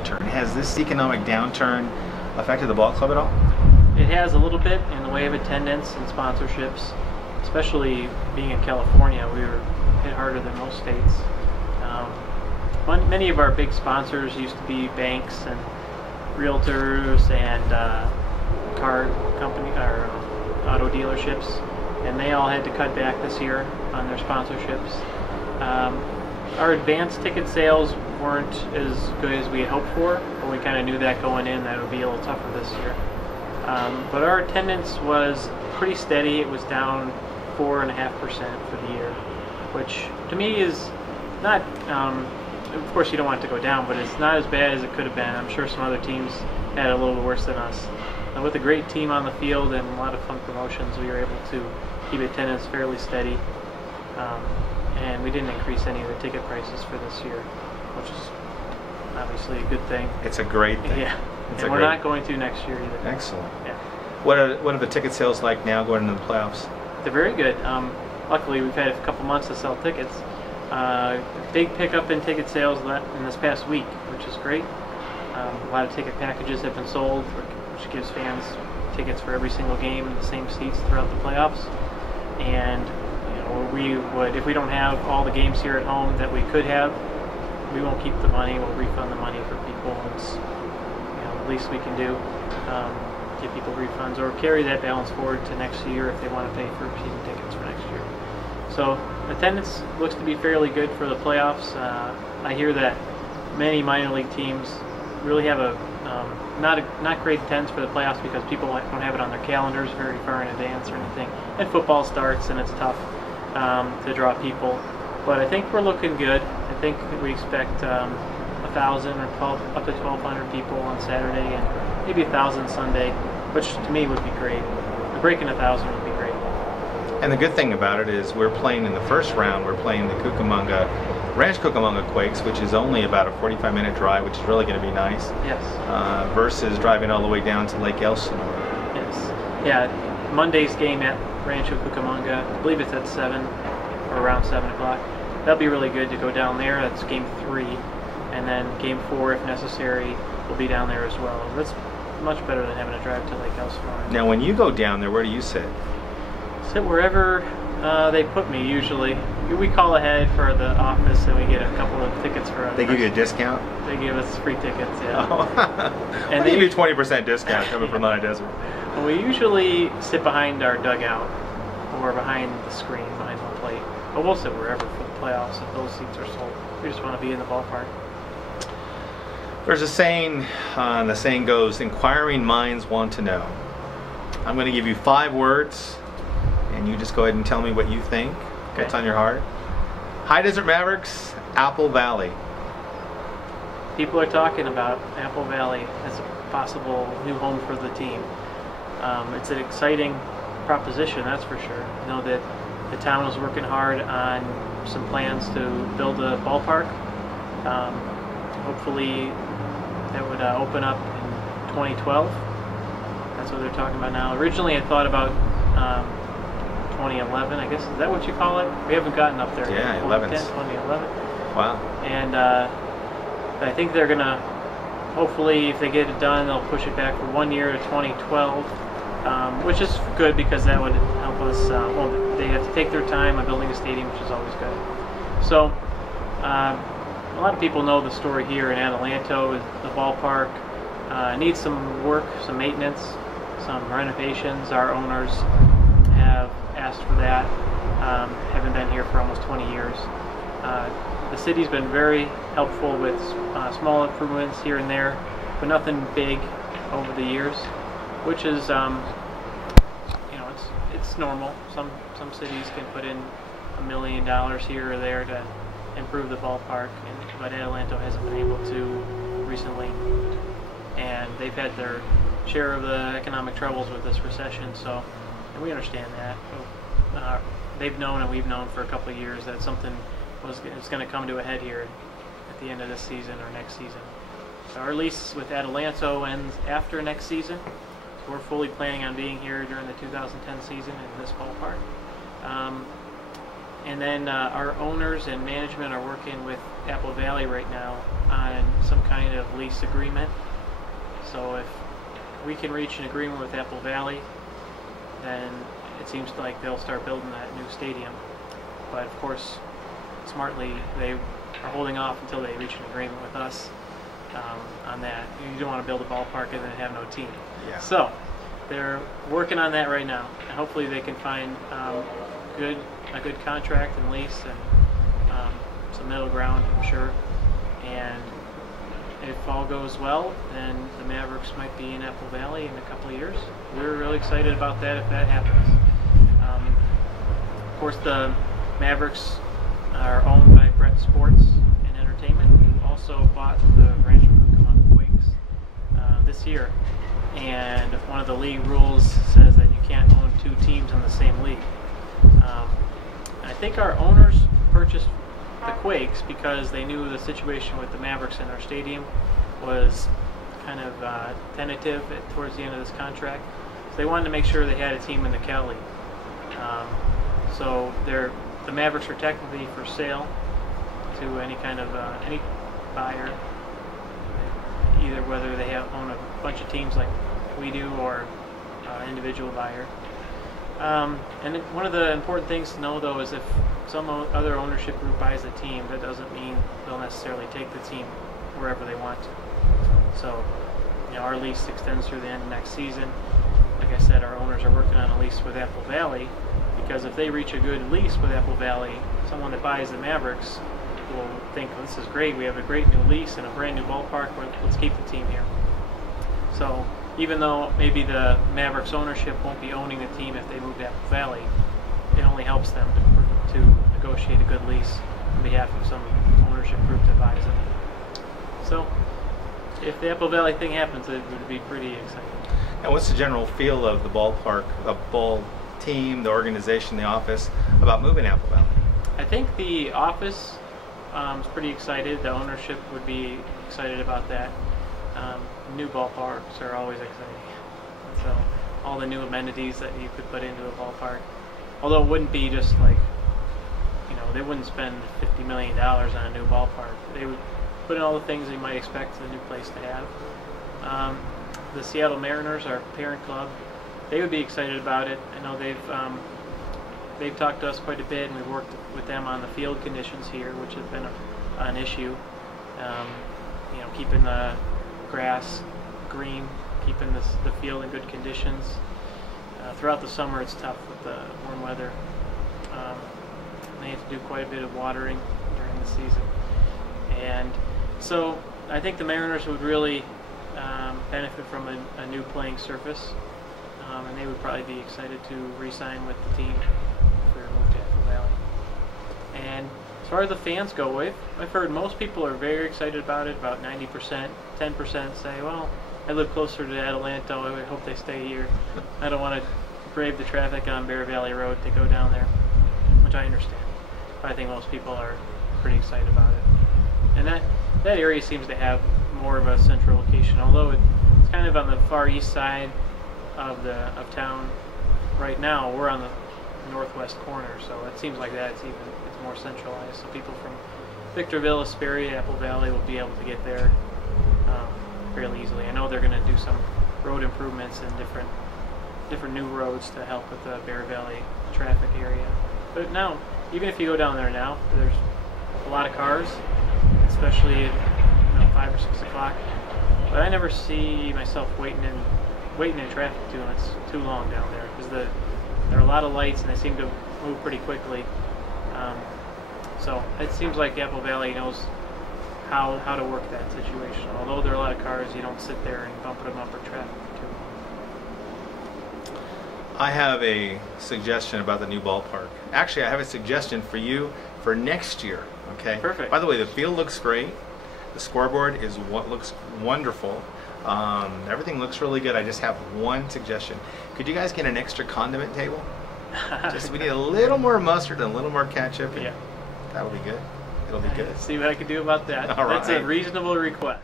downturn. Has this economic downturn affected the ball club at all? It has a little bit in the way of attendance and sponsorships, especially being in California. We were hit harder than most states. Many of our big sponsors used to be banks and realtors and car company or auto dealerships, and they all had to cut back this year on their sponsorships. Our advanced ticket sales weren't as good as we had hoped for, but we kind of knew that going in that it would be a little tougher this year. But our attendance was pretty steady. It was down 4.5% for the year, which to me is not, of course you don't want it to go down, but it's not as bad as it could have been. I'm sure some other teams had it a little worse than us. And with a great team on the field and a lot of fun promotions, we were able to keep attendance fairly steady. And we didn't increase any of the ticket prices for this year, which is obviously a good thing. It's a great thing. Yeah, and we're not going to next year either. Excellent. Yeah. What are the ticket sales like now going into the playoffs? They're very good. Luckily, we've had a couple months to sell tickets. Big pickup in ticket sales in this past week, which is great. A lot of ticket packages have been sold, which gives fans tickets for every single game in the same seats throughout the playoffs. And we would, if we don't have all the games here at home that we could have, we won't keep the money. We'll refund the money for people. It's the least we can do. Give people refunds or carry that balance forward to next year if they want to pay for season tickets for next year. So attendance looks to be fairly good for the playoffs. I hear that many minor league teams really have a not great attendance for the playoffs because people don't have it on their calendars very far in advance or anything. And football starts and it's tough to draw people. But I think we're looking good. I think we expect 1,000 or up to 1,200 people on Saturday and maybe 1,000 Sunday, which to me would be great. Breaking 1,000 would be great. And the good thing about it is we're playing in the first round, we're playing the Ranch Cucamonga Quakes, which is only about a 45-minute drive, which is really going to be nice. Yes. Versus driving all the way down to Lake Elsinore. Yes. Yeah, Monday's game at Rancho Cucamonga, I believe it's at 7 or around 7 o'clock. That'll be really good to go down there. That's game 3. And then game 4, if necessary, will be down there as well. That's much better than having to drive to Lake Elsinore. Now, when you go down there, where do you sit? Sit wherever they put me, usually. We call ahead for the office and we get a couple of tickets for us. They give you a discount? They give us free tickets, yeah. Oh. And they give you a 20% discount coming from Lana Desert. Well, we usually sit behind our dugout or behind the screen, behind home plate. But we'll sit wherever for the playoffs if those seats are sold. We just want to be in the ballpark. There's a saying, the saying goes, inquiring minds want to know. I'm going to give you 5 words, and you just go ahead and tell me what you think, okay. What's on your heart. High Desert Mavericks, Apple Valley. People are talking about Apple Valley as a possible new home for the team. It's an exciting proposition, that's for sure. I know that the town was working hard on some plans to build a ballpark. Hopefully that would open up in 2012. That's what they're talking about now. Originally I thought about 2011, I guess. Is that what you call it? We haven't gotten up there. Yeah, 2011. 2011. Wow. And I think they're going to, hopefully if they get it done, they'll push it back for 1 year to 2012, which is good because that would help us, well, they have to take their time on building a stadium, which is always good. So, a lot of people know the story here in Adelanto. The ballpark needs some work, some maintenance, some renovations. Our owners have asked for that. Haven't been here for almost 20 years. The city's been very helpful with small improvements here and there, but nothing big over the years, which is, it's normal. Some cities can put in $1 million here or there to improve the ballpark, but Adelanto hasn't been able to recently, and they've had their share of the economic troubles with this recession, and we understand that. They've known and we've known for a couple of years that something is going to come to a head here at the end of this season or next season. So our lease with Adelanto ends after next season. We're fully planning on being here during the 2010 season in this ballpark. And then our owners and management are working with Apple Valley right now on some kind of lease agreement. So if we can reach an agreement with Apple Valley, then it seems like they'll start building that new stadium. But of course, smartly, they are holding off until they reach an agreement with us on that. You don't want to build a ballpark and then have no team. Yeah. So they're working on that right now. And hopefully they can find a good contract and lease and some middle ground, I'm sure. And if all goes well, then the Mavericks might be in Apple Valley in a couple of years. We're really excited about that if that happens. Of course, the Mavericks are owned by Brett Sports and Entertainment, who also bought the Rancho Cucamonga Quakes this year. And one of the league rules says that you can't own two teams in the same league. I think our owners purchased the Quakes because they knew the situation with the Mavericks in our stadium was kind of tentative towards the end of this contract. So they wanted to make sure they had a team in the Cal League. So the Mavericks are technically for sale to any kind of any buyer, either whether they own a bunch of teams like we do or individual buyer. And one of the important things to know, though, is if some other ownership group buys a team, that doesn't mean they'll necessarily take the team wherever they want to. So, our lease extends through the end of next season. Like I said, our owners are working on a lease with Apple Valley, because if they reach a good lease with Apple Valley, someone that buys the Mavericks will think, well, this is great, we have a great new lease and a brand new ballpark, let's keep the team here. So even though maybe the Mavericks ownership won't be owning the team if they move to Apple Valley, it only helps them to negotiate a good lease on behalf of some ownership group that buys them. So if the Apple Valley thing happens, it would be pretty exciting. And what's the general feel of the ballpark, the ball team, the organization, the office about moving to Apple Valley? I think the office is pretty excited. The ownership would be excited about that. New ballparks are always exciting. So all the new amenities that you could put into a ballpark. Although it wouldn't be just like, they wouldn't spend $50 million on a new ballpark. They would put in all the things you might expect a new place to have. The Seattle Mariners, our parent club, they would be excited about it. I know they've talked to us quite a bit, and we've worked with them on the field conditions here, which has been an issue. Keeping the grass green, keeping the field in good conditions. Throughout the summer, it's tough with the warm weather. They have to do quite a bit of watering during the season, and so I think the Mariners would really benefit from a new playing surface. And they would probably be excited to re-sign with the team if we were moved to Apple Valley. And as far as the fans go, I've heard most people are very excited about it, about 90%. 10% say, well, I live closer to Adelanto, I hope they stay here. I don't want to brave the traffic on Bear Valley Road to go down there, which I understand. But I think most people are pretty excited about it. And that area seems to have more of a central location, although it's kind of on the far east side of town. Right now we're on the northwest corner, so it seems like that it's more centralized. So people from Victorville, Hesperia, Apple Valley will be able to get there fairly easily. I know they're going to do some road improvements and different new roads to help with the Bear Valley traffic area. But now, even if you go down there now, there's a lot of cars, especially at 5 or 6 o'clock. But I never see myself waiting in traffic too long down there, because there are a lot of lights and they seem to move pretty quickly. So it seems like Apple Valley knows how to work that situation. Although there are a lot of cars, you don't sit there and bump them up or traffic for too long. I have a suggestion about the new ballpark. Actually, I have a suggestion for you for next year. Okay. Perfect. By the way, the field looks great. The scoreboard is what looks wonderful. Everything looks really good. I just have one suggestion. Could you guys get an extra condiment table? We need a little more mustard and a little more ketchup. Yeah. That would be good. It'll be good. See what I can do about that. All right. That's a reasonable request.